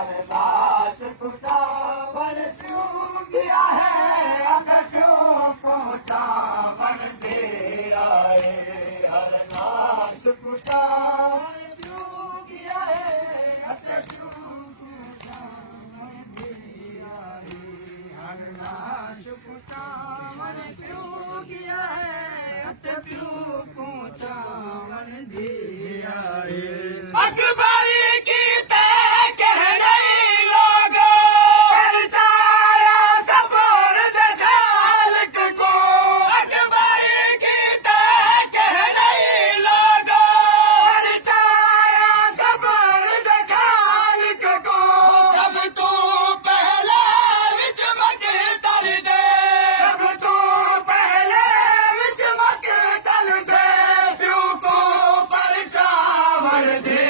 हर लाश को चावल क्यों दिया है अगर क्यों को चावल दे आए हर लाश को चावल क्यों दिया है अगर क्यों को चावल दे आए हर लाश को चावल क्यों दिया है अगर क्यों को चावल दे आए अकबरी की तय कह नहीं लोग परचाया सबूर दजालक को अकबरी की तय कह नहीं लोग परचाया सबूर दजालक को सब तू पहले विच मक तल दे सब तू पहले विच मक तल दे प्यू को परचावल दे